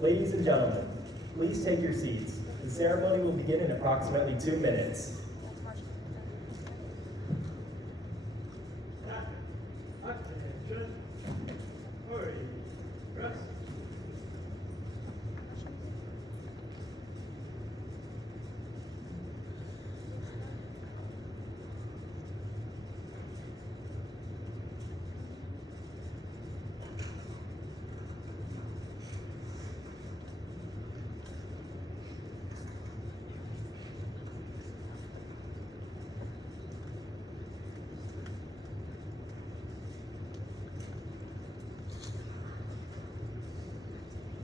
Ladies and gentlemen, please take your seats. The ceremony will begin in approximately 2 minutes.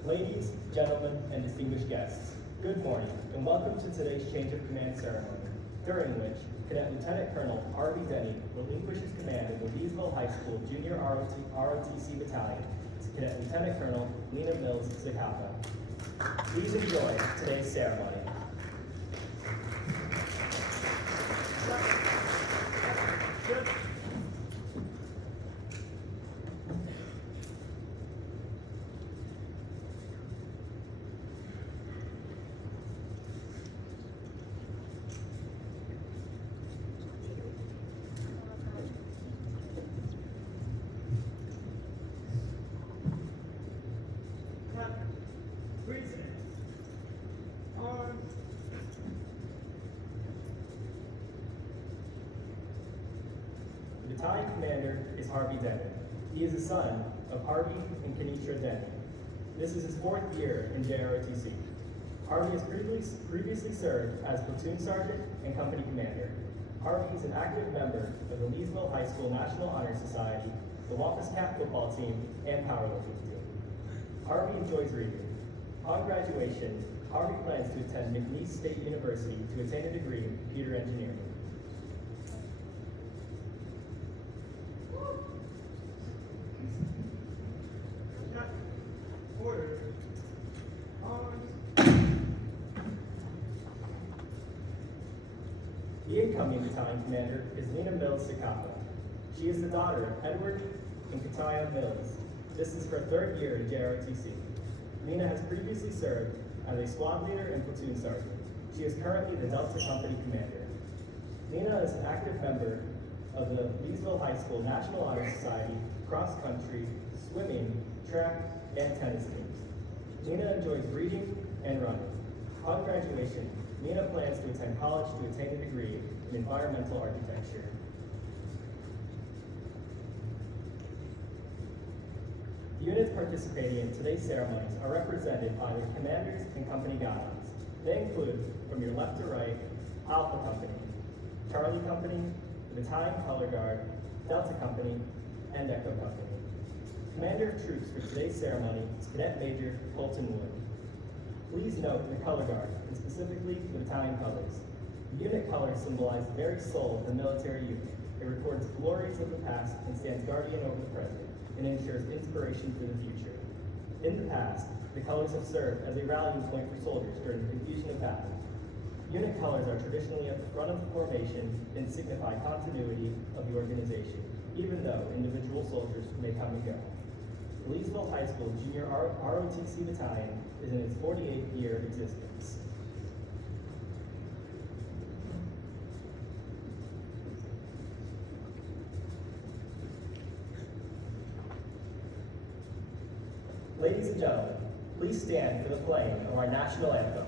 Ladies, gentlemen, and distinguished guests, good morning, and welcome to today's Change of Command ceremony, during which Cadet Lieutenant Colonel Harvey Denny relinquishes command of the Leesville High School Junior ROTC Battalion to Cadet Lieutenant Colonel Lina Mills-Zacapa. Please enjoy today's ceremony. The battalion commander is Harvey Denny. He is the son of Harvey and Kenitra Denny. This is his 4th year in JROTC. Harvey has previously served as platoon sergeant and company commander. Harvey is an active member of the Leesville High School National Honor Society, the Wampus Cat football team, and powerlifting team. Harvey enjoys reading. On graduation, Harvey plans to attend McNeese State University to attain a degree in computer engineering. The incoming battalion commander is Lina Mills-Zacapa. She is the daughter of Edward and Kataya Mills. This is her 3rd year in JROTC. Lina has previously served as a squad leader and platoon sergeant. She is currently the Delta Company commander. Lina is an active member of the Leesville High School National Honor Society, cross country, swimming, track, and tennis teams. Lina enjoys reading and running. Upon graduation, Lina plans to attend college to attain a degree in environmental architecture. The units participating in today's ceremonies are represented by their commanders and company guidelines. They include, from your left to right, Alpha Company, Charlie Company, the Battalion Color Guard, Delta Company, and Echo Company. Commander of Troops for today's ceremony is Cadet Major Colton Wood. Please note the color guard, and specifically the battalion colors. The unit colors symbolize the very soul of the military unit. It records the glories of the past and stands guardian over the present, and ensures inspiration for the future. In the past, the colors have served as a rallying point for soldiers during the confusion of battle. Unit colors are traditionally at the front of the formation and signify continuity of the organization, even though individual soldiers may come and go. The Leesville High School Junior ROTC Battalion is in its 48th year of existence. Ladies and gentlemen, please stand for the playing of our national anthem.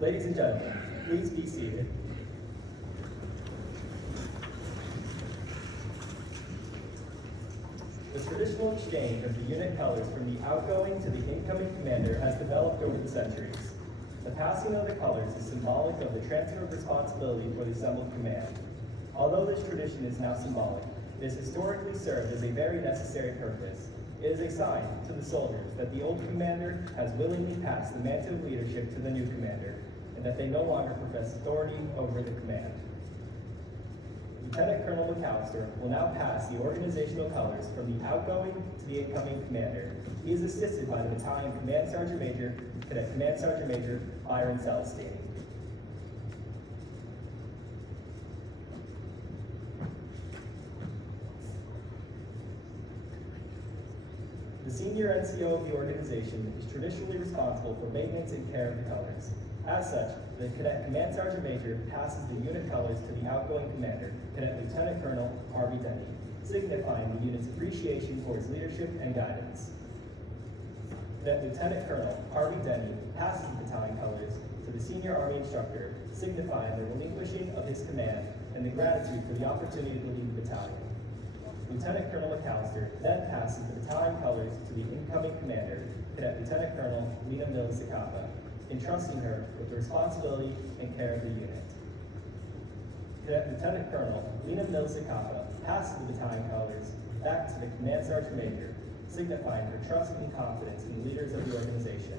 Ladies and gentlemen, please be seated. The traditional exchange of the unit colors from the outgoing to the incoming commander has developed over the centuries. The passing of the colors is symbolic of the transfer of responsibility for the assembled command. Although this tradition is now symbolic, it has historically served as a very necessary purpose. It is a sign to the soldiers that the old commander has willingly passed the mantle of leadership to the new commander, and that they no longer profess authority over the command. Lieutenant Colonel McAllister will now pass the organizational colors from the outgoing to the incoming commander. He is assisted by the Battalion Command Sergeant Major, Cadet Command Sergeant Major Byron Celestine. The senior NCO of the organization is traditionally responsible for maintenance and care of the colors. As such, the Cadet Command Sergeant Major passes the unit colors to the outgoing commander, Cadet Lieutenant Colonel Harvey Denny, signifying the unit's appreciation for his leadership and guidance. Cadet Lieutenant Colonel Harvey Denny passes the battalion colors to the senior Army instructor, signifying the relinquishing of his command and the gratitude for the opportunity to lead the battalion. Lieutenant Colonel McAllister then passes the battalion colors to the incoming commander, Cadet Lieutenant Colonel Lina Mills-Zacapa, entrusting her with the responsibility and care of the unit. Cadet Lieutenant Colonel Lina Mills-Zacapa passes the battalion colors back to the Command Sergeant Major, signifying her trust and confidence in the leaders of the organization.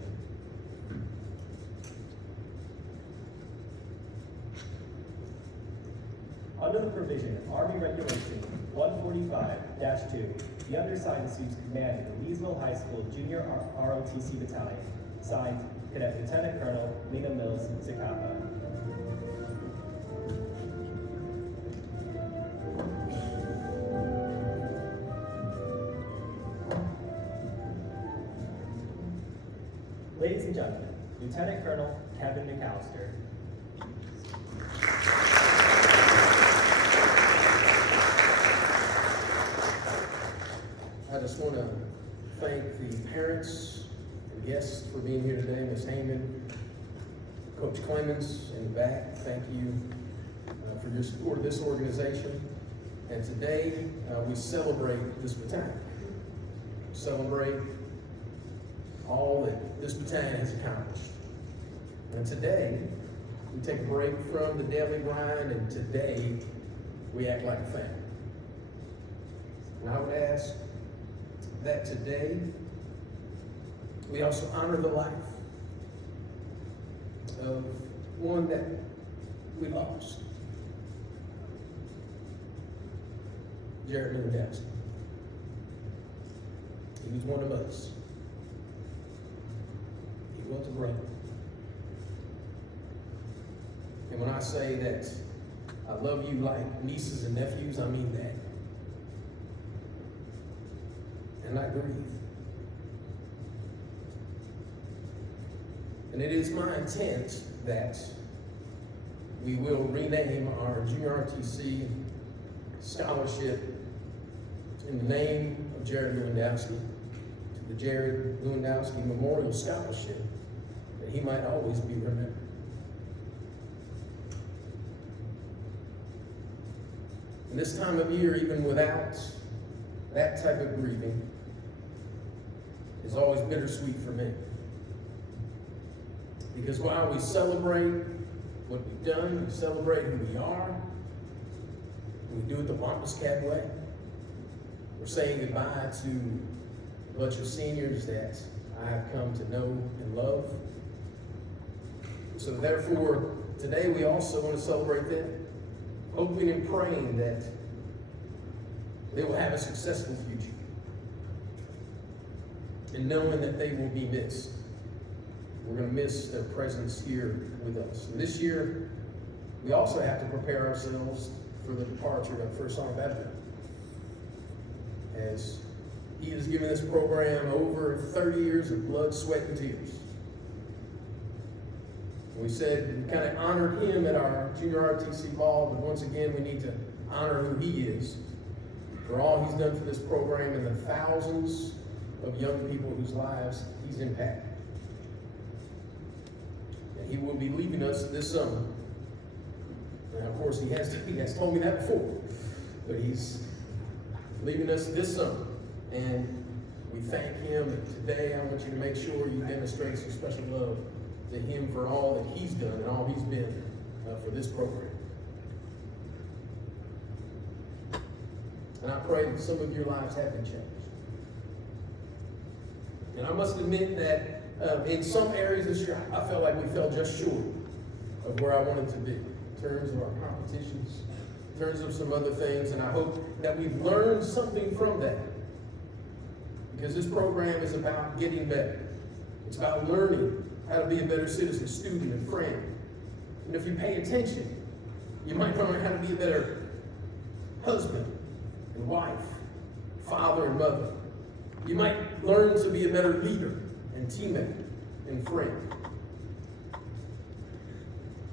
Under the provision of Army Regulation 145-2, the undersigned assumes command of the Leesville High School Junior ROTC Battalion. Signed, Cadet Lieutenant Colonel Lina Mills-Zacapa. Ladies and gentlemen, Lieutenant Colonel Kevin McAllister. I just want to thank the parents and guests for being here today. Ms. Heyman, Coach Clemens in the back, thank you for your support of this organization. And today we celebrate this battalion. Celebrate all that this battalion has accomplished. And today we take a break from the daily grind, and today we act like a family. And I would ask that today we also honor the life of one that we lost, Jared Lewandowski. He was one of us. He was a brother. And when I say that I love you like nieces and nephews, I mean that. And I grieve. And it is my intent that we will rename our JROTC scholarship in the name of Jared Lewandowski to the Jared Lewandowski Memorial Scholarship, that he might always be remembered. And this time of year, even without that type of grieving, is always bittersweet for me. Because while we celebrate what we've done, we celebrate who we are, and we do it the Wampus Cat way, we're saying goodbye to a bunch of seniors that I have come to know and love. So therefore, today we also want to celebrate them, hoping and praying that they will have a successful future, and knowing that they will be missed. We're going to miss their presence here with us. And this year, we also have to prepare ourselves for the departure of First Sergeant Battalion, as he has given this program over 30 years of blood, sweat, and tears. We said we kind of honored him at our junior ROTC ball, but once again, we need to honor who he is for all he's done for this program and the thousands of young people whose lives he's impacted. And he will be leaving us this summer. And of course, he has told me that before, but he's leaving us this summer. And we thank him. And today, I want you to make sure you demonstrate some special love to him for all that he's done and all he's been for this program. And I pray that some of your lives have been changed. And I must admit that in some areas this year, I felt like we fell just short of where I wanted to be in terms of our competitions, in terms of some other things. And I hope that we've learned something from that. Because this program is about getting better. It's about learning how to be a better citizen, student, and friend. And if you pay attention, you might learn how to be a better husband and wife, father and mother. You might learn to be a better leader and teammate and friend.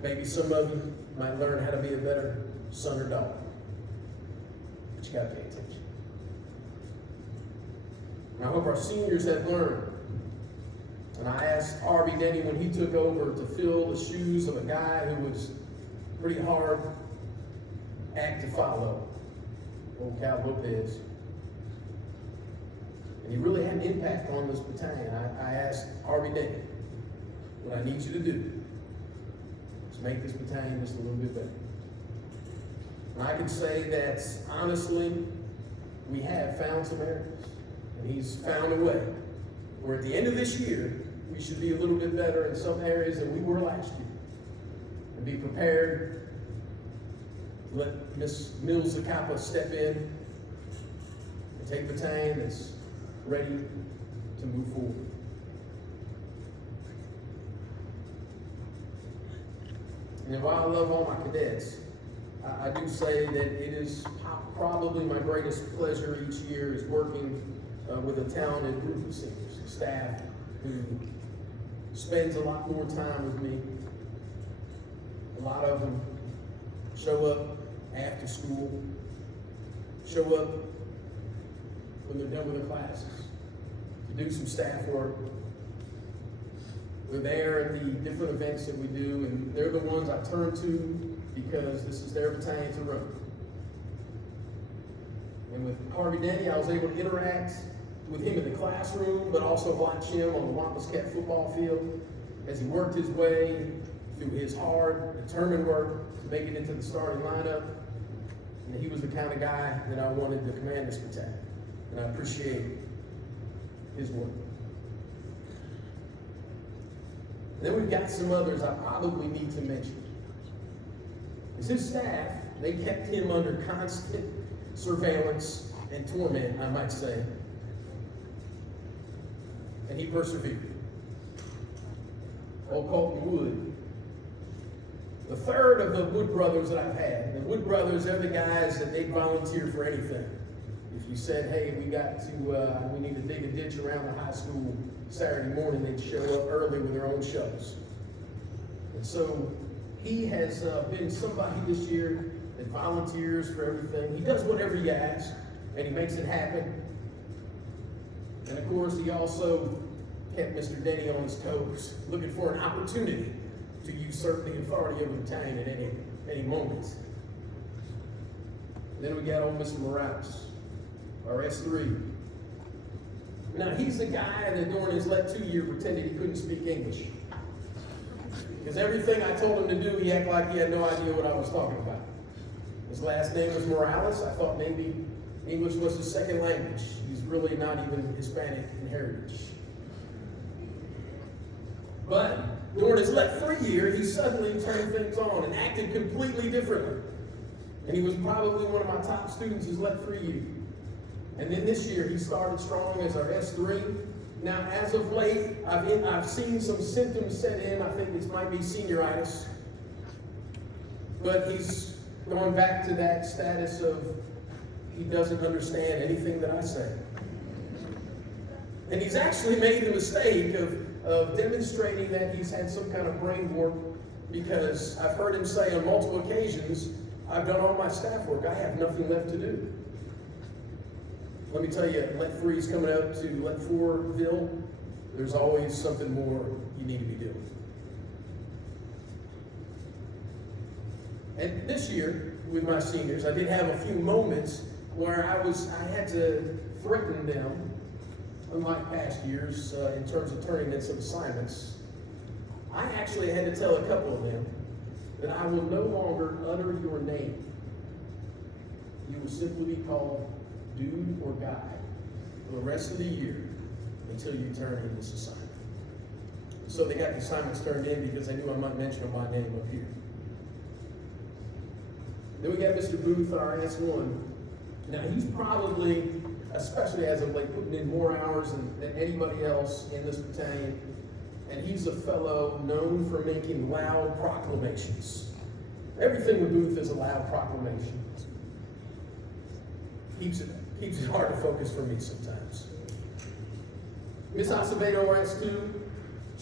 Maybe some of you might learn how to be a better son or daughter. But you got to pay attention. And I hope our seniors have learned. And I asked Harvey Denny when he took over to fill the shoes of a guy who was pretty hard act to follow, old Cal Lopez. And he really had an impact on this battalion. I asked Harvey Denny, what I need you to do is make this battalion just a little bit better. And I can say that, honestly, we have found some areas. And he's found a way where at the end of this year, we should be a little bit better in some areas than we were last year. And be prepared to let Ms. Mills-Zacapa step in and take a battalion that's ready to move forward. And while I love all my cadets, I do say that it is probably my greatest pleasure each year is working with a talented group of seniors, staff who spends a lot more time with me. A lot of them show up after school, show up when they're done with their classes to do some staff work. They're there at the different events that we do, and they're the ones I turn to because this is their battalion to run. And with Harvey Denny, I was able to interact with him in the classroom, but also watch him on the Wampus Cat football field as he worked his way through his hard, determined work to make it into the starting lineup. And he was the kind of guy that I wanted to command this battalion. And I appreciate his work. Then we've got some others I probably need to mention. It's his staff, they kept him under constant surveillance and torment, I might say. And he persevered. Old Colton Wood. The third of the Wood brothers that I've had. The Wood brothers, they're the guys that they volunteer for anything. If you said, hey, we need to dig a ditch around the high school Saturday morning, they'd show up early with their own shovels. And so he has been somebody this year that volunteers for everything. He does whatever you ask, and he makes it happen. And of course, he also kept Mr. Denny on his toes, looking for an opportunity to usurp the authority of the battalion at any moment. Then we got old Mr. Morales, our S3. Now, he's the guy that during his Let 2 year pretended he couldn't speak English. Because everything I told him to do, he acted like he had no idea what I was talking about. His last name was Morales. I thought maybe English was his second language. He's really not even Hispanic in heritage. But during his Let 3 year, he suddenly turned things on and acted completely differently. And he was probably one of my top students his Let 3 year. And then this year, he started strong as our S3. Now, as of late, I've seen some symptoms set in. I think this might be senioritis. But he's going back to that status of he doesn't understand anything that I say. And he's actually made the mistake of demonstrating that he's had some kind of brain warp, because I've heard him say on multiple occasions, I've done all my staff work. I have nothing left to do. Let me tell you, Let 3 is coming up to Let 4ville. There's always something more you need to be doing. And this year, with my seniors, I did have a few moments where I had to threaten them, unlike past years, in terms of turning in some assignments. I actually had to tell a couple of them that I will no longer utter your name. You will simply be called dude or guy for the rest of the year until you turn in this assignment. So they got the assignments turned in because I knew I might mention my name up here. Then we got Mr. Booth, our S1. Now he's probably, especially as of late, putting in more hours than anybody else in this battalion. And he's a fellow known for making loud proclamations. Everything with Booth is a loud proclamation. Keeps it hard to focus for me sometimes. Miss Acevedo, our S2,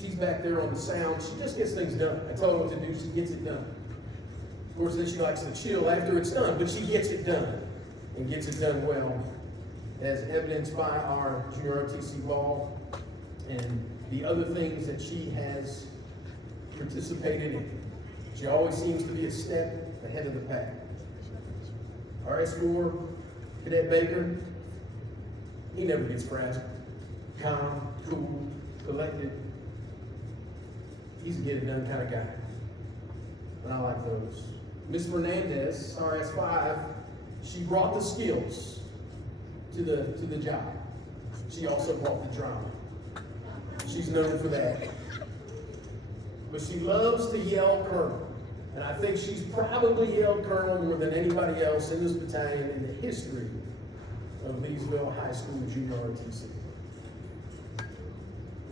she's back there on the sound. She just gets things done. I tell her what to do, she gets it done. Of course, then she likes to chill after it's done, but she gets it done, and gets it done well, as evidenced by our JROTC ball and the other things that she has participated in. She always seems to be a step ahead of the pack. Our S4, Cadet Baker, he never gets frazzled. Calm, cool, collected. He's a get-it-done kind of guy. And I like those. Miss Fernandez, our S5, she brought the skills to the job. She also brought the drama. She's known for that. But she loves to yell Colonel. And I think she's probably yelled Colonel more than anybody else in this battalion in the history of Leesville High School JROTC.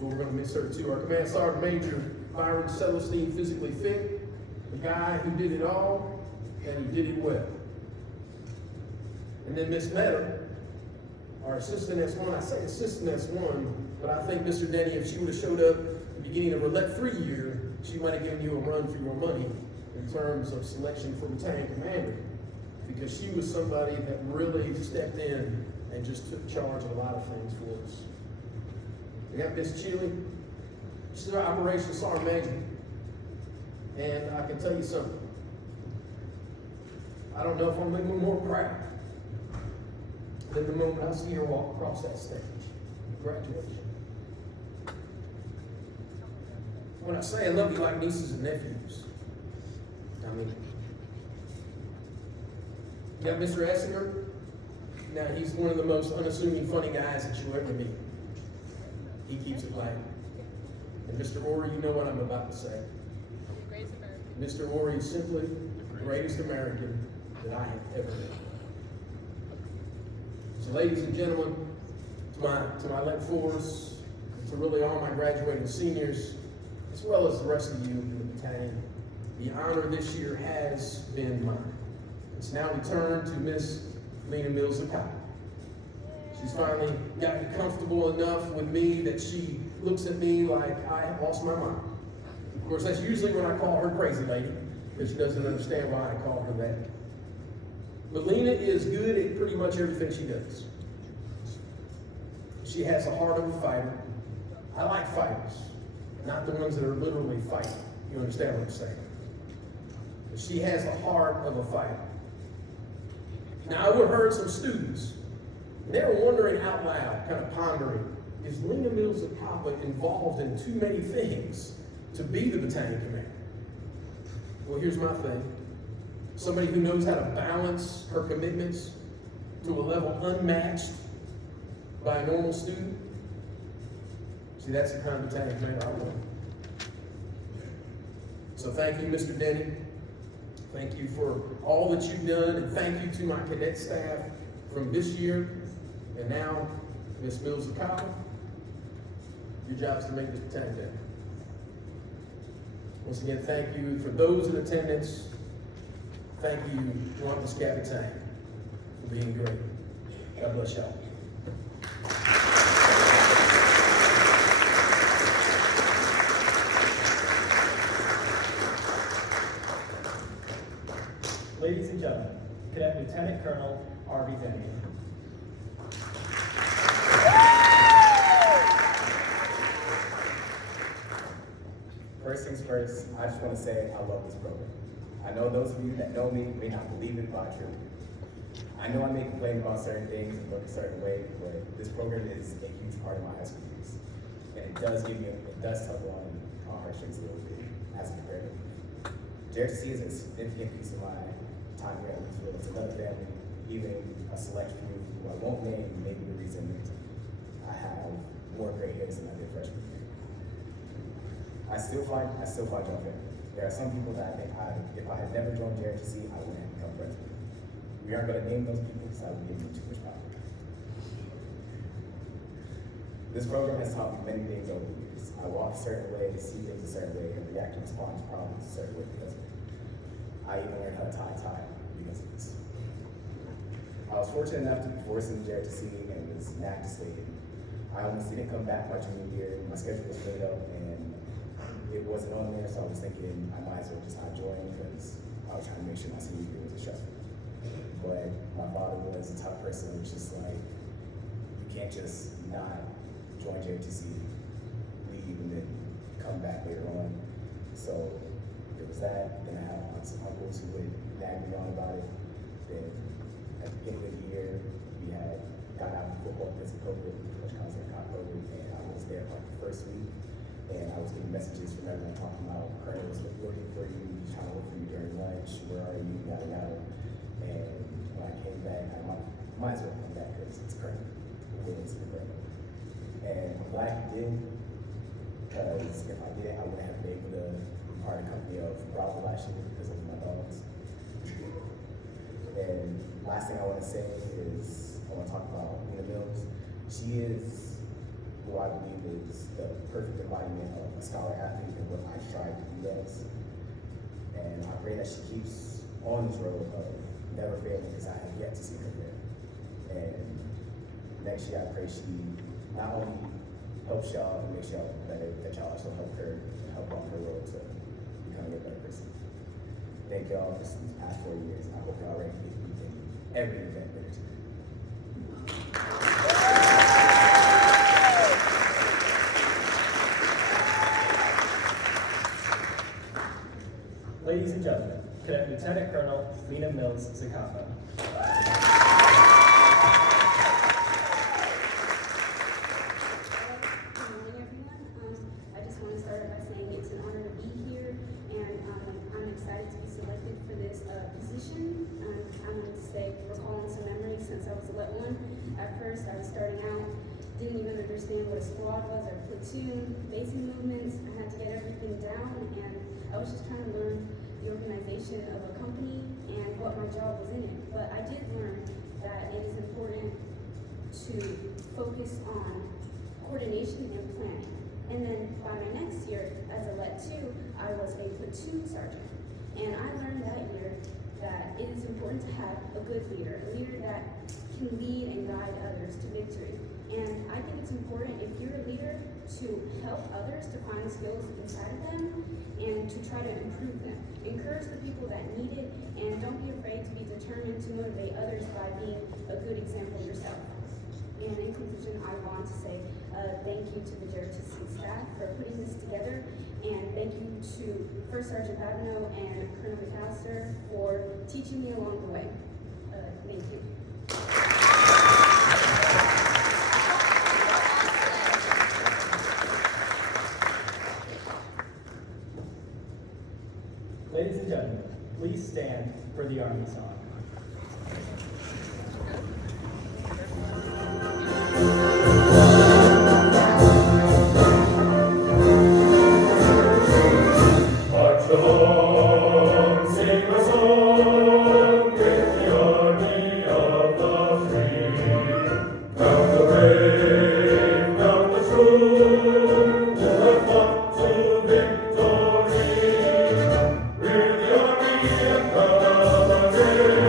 Well, we're going to miss her too. Our Command Sergeant Major Byron Celestine, physically fit, the guy who did it all, and he did it well. And then Miss Meta, our Assistant S1, I say Assistant S1, but I think Mr. Denny, if she would have showed up at the beginning of her Let 3 year, she might have given you a run for your money in terms of selection for Battalion Commander, because she was somebody that really stepped in and just took charge of a lot of things for us. We got Miss Chile. She's our Operations Sergeant Major. And I can tell you something. I don't know if I'm even more proud than the moment I see her walk across that stage. Congratulations. When I say I love you like nieces and nephews, I mean it. You got Mr. Essinger. Now, he's one of the most unassuming, funny guys that you'll ever meet. He keeps it light. And Mr. Orr, you know what I'm about to say. Mr. Orr is simply the greatest American that I have ever met. So, ladies and gentlemen, to my Let 4s, to really all my graduating seniors, as well as the rest of you in the battalion, the honor this year has been mine. It's now returned to Miss Lina Mills-Zacapa. She's finally gotten comfortable enough with me that she looks at me like I have lost my mind. Of course, that's usually when I call her crazy lady, because she doesn't understand why I call her that. But Lina is good at pretty much everything she does. She has the heart of a fighter. I like fighters, not the ones that are literally fighting. You understand what I'm saying? But she has the heart of a fighter. Now, I overheard some students, and they were wondering out loud, kind of pondering, is Lina Mills-Zacapa involved in too many things to be the battalion commander? Well, here's my thing. Somebody who knows how to balance her commitments to a level unmatched by a normal student. See, that's the kind of battalion commander I want. So thank you, Mr. Denny. Thank you for all that you've done, and thank you to my cadet staff from this year, and now, Ms. Mills-Zacapa. Your job is to make this battalion better. Once again, thank you for those in attendance. Thank you to the Scout Battalion for being great. God bless y'all. Ladies and gentlemen, Cadet Lieutenant Colonel R.V. Denny. First things first, I just want to say I love this program. I know those of you that know me may not believe it, but I truly do. I know I may complain about certain things and look a certain way, but this program is a huge part of my high school years. And it does tug on heartstrings a little bit as a comparative. JROTC is a significant piece of my time here at Leesville. It's another family, even a select few who I won't name, maybe the reason I have more gray hairs than I did freshman year. I still find y'all fair. There are some people that I think if I had never joined JROTC, I wouldn't have become friends with. We aren't going to name those people because I would give them too much power. This program has taught me many things over the years. I walk a certain way, see things a certain way, and react and respond to problems a certain way because of it. I even learned how to tie a tie because of this. I was fortunate enough to be forced into JROTC and was not to stay. I almost didn't come back my junior year. My schedule was made up and it wasn't on there, so I was thinking I might as well just not join because I was trying to make sure my senior year wasn't stressful. But my father was a tough person, which is like, you can't just not join JROTC, leave, and then come back later on. So there was that. Then I had some uncles who would nag me on about it. Then at the beginning of the year, we had got out of football because of COVID, which concept got COVID, and I was there for like the first week. And I was getting messages from everyone talking about Colonel was looking for you, he's trying to look for you during lunch, where are you, yada yada. And when I came back, I might as well come back because it's Colonel. It's incredible. And I'm glad he did, because if I didn't, I wouldn't have been able to be part of the company of Bravo last year because of my dogs. And last thing I want to say is, I want to talk about Lina Mills. She is who I believe is the perfect embodiment of a scholar athlete and what I strive to be as. And I pray that she keeps on this road of never failing because I have yet to see her fail. And next year I pray she not only helps y'all and makes y'all better, that y'all also help her and help on her road to becoming a better person. Thank y'all for these past 4 years. I hope y'all ready to get beat in every event there is. Ladies and gentlemen, Cadet Lieutenant Colonel Lina Mills-Zacapa. Good morning, everyone. I just want to start by saying it's an honor to be here, and I'm excited to be selected for this position. I'm going to say recalling some memories since I was a little one. At first, I was starting out, didn't even understand what a squad was or a platoon, basic movements. I had to get everything down, and I was just trying to learn the organization of a company and what my job was in it. But I did learn that it is important to focus on coordination and planning. And then by my next year as a Let 2, I was a platoon sergeant. And I learned that year that it is important to have a good leader, a leader that can lead and guide others to victory. And I think it's important, if you're a leader, to help others to find skills inside of them and to try to improve them. Encourage the people that need it, and don't be afraid to be determined to motivate others by being a good example yourself. And in conclusion, I want to say thank you to the JROTC staff for putting this together, and thank you to First Sergeant Babineau and Colonel McAllister for teaching me along the way. Thank you. Ladies and gentlemen, please stand for the Army song. March along, sing a song with the army of the free. Count the brave, count the true, who have fought to victory. We're the army and proud of our name.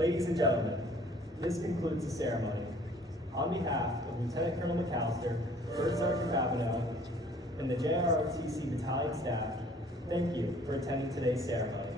Ladies and gentlemen, this concludes the ceremony. On behalf of Lieutenant Colonel McAllister, First Sergeant Babineau, and the JROTC Battalion staff, thank you for attending today's ceremony.